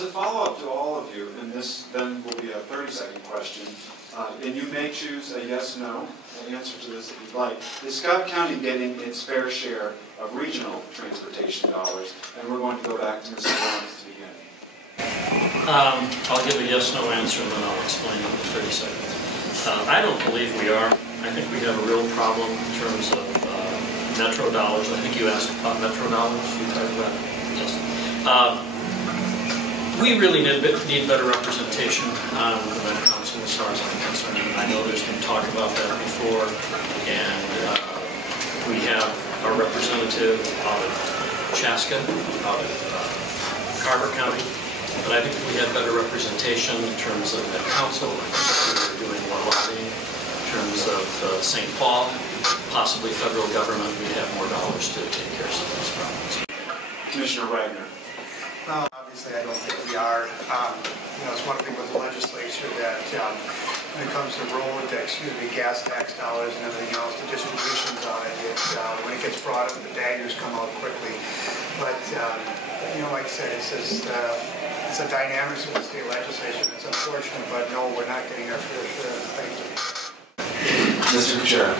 as a follow-up to all of you, and this then will be a 30-second question, and you may choose a yes/no answer to this if you'd like. Is Scott County getting its fair share of regional transportation dollars? And we're going to go back to Mr. Lawrence to begin. I'll give a yes/no answer, and then I'll explain in 30 seconds. I don't believe we are. I think we have a real problem in terms of metro dollars. I think you asked about metro dollars. You talked about it. Yes. We really need better representation on the Met Council as far as I'm concerned. I know there's been talk about that before, and we have a representative out of Chaska, out of Carver County, but I think if we had better representation in terms of Met Council, we were doing more lobbying in terms of St. Paul, possibly federal government, we'd have more dollars to take care of some of these problems. Commissioner Wagner. Well, obviously, I don't think we are. You know, it's one thing with the legislature that when it comes to road, gas tax dollars and everything else, the distributions on it, when it gets brought up, the daggers come out quickly. But, you know, like I said, it's a dynamics of the state legislature. It's unfortunate, but no, we're not getting our fair share. Thank you. Mr. Kucera.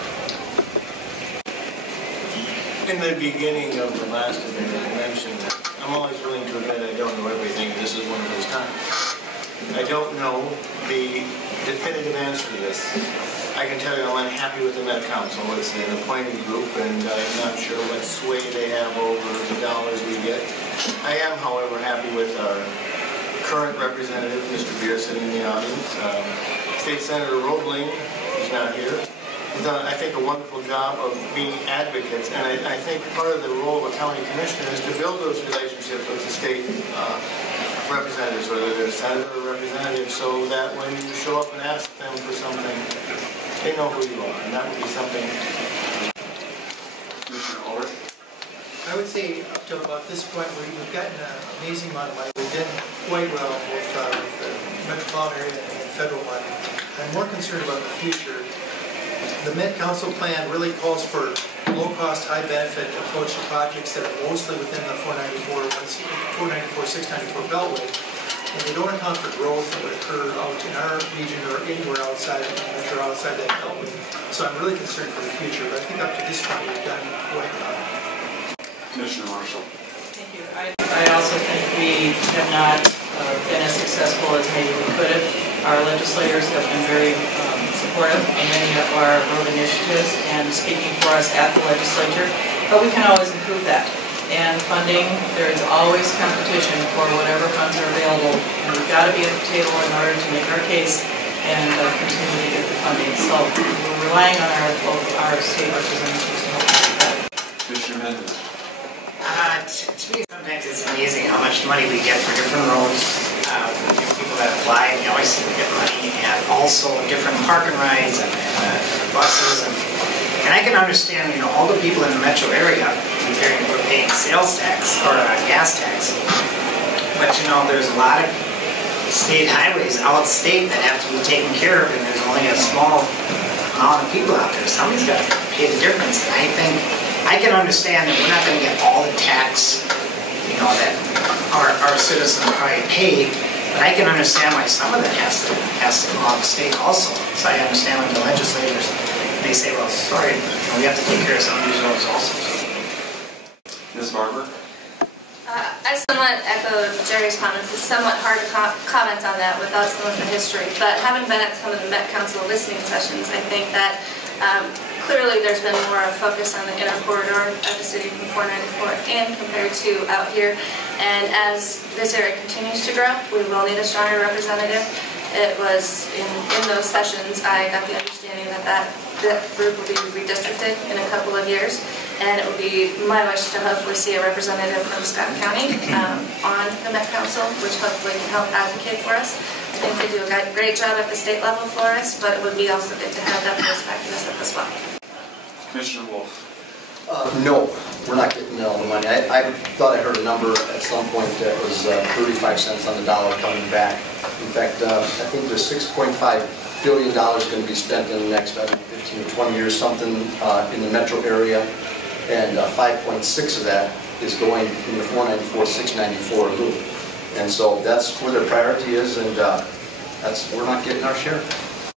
In the beginning of the last debate, I mentioned that I'm always willing to admit I don't know everything. This is one of those times. I don't know the definitive answer to this. I can tell you I'm unhappy with the Met Council. It's an appointed group, and I'm not sure what sway they have over the dollars we get. I am, however, happy with our current representative, Mr. Beer, sitting in the audience. State Senator Roebling, who's not here, has done, I think, a wonderful job of being advocates, and I think part of the role of a county commissioner is to build those relationships with the state representatives, whether they're senator or representative, so that when you show up and ask them for something, they know who you are, and that would be something. Commissioner Ulrich. I would say up to about this point, we've gotten an amazing amount of money. We've done quite well with the metropolitan area and federal money. I'm more concerned about the future. The Met Council plan really calls for low-cost, high-benefit approach to projects that are mostly within the 494-694 Beltway, and they don't account for growth that would occur out in our region or anywhere outside that Beltway. So I'm really concerned for the future. But I think up to this point we've done quite well. Commissioner Marschall. Thank you. I also think we have not been as successful as maybe we could have. Our legislators have been very supportive of many of our road initiatives and speaking for us at the legislature, but we can always improve that. And funding, there is always competition for whatever funds are available, and we've got to be at the table in order to make our case and continue to get the funding. So we're relying on our state representatives to help us with that. Commissioner Menden. To me, sometimes it's amazing how much money we get for different roads. People that apply, and you always seem to get money, and also different park and rides and buses. And I can understand, you know, all the people in the metro area we're paying sales tax or gas tax. But you know, there's a lot of state highways outstate that have to be taken care of, and there's only a small amount of people out there. Somebody's got to pay the difference. And I think I can understand that we're not going to get all the tax, you know, that our citizens probably pay, but I can understand why some of that has to come out of the state also. So I understand when the legislators, they say, well, sorry, but, you know, we have to take care of some of these roads also. Ms. Barber. I somewhat echo Jerry's comments. It's somewhat hard to comment on that without some of the history, but having been at some of the Met Council listening sessions, I think that clearly there's been more focus on the inner corridor of the city from 494 and compared to out here. And as this area continues to grow, we will need a stronger representative. It was in those sessions I got the understanding that group will be redistricted in a couple of years, and it will be my wish to hopefully see a representative from Scott County on the Met Council, which hopefully can help advocate for us. I think they do a great job at the state level for us, but it would be also good to have that perspective as well. Commissioner Wolf. No, we're not getting all the money. I thought I heard a number at some point that was 35 cents on the dollar coming back. In fact, I think there's $6.5 billion going to be spent in the next 15 or 20 years, something in the metro area, and 5.6 of that is going in the 494-694 loop. And so that's where their priority is, and we're not getting our share.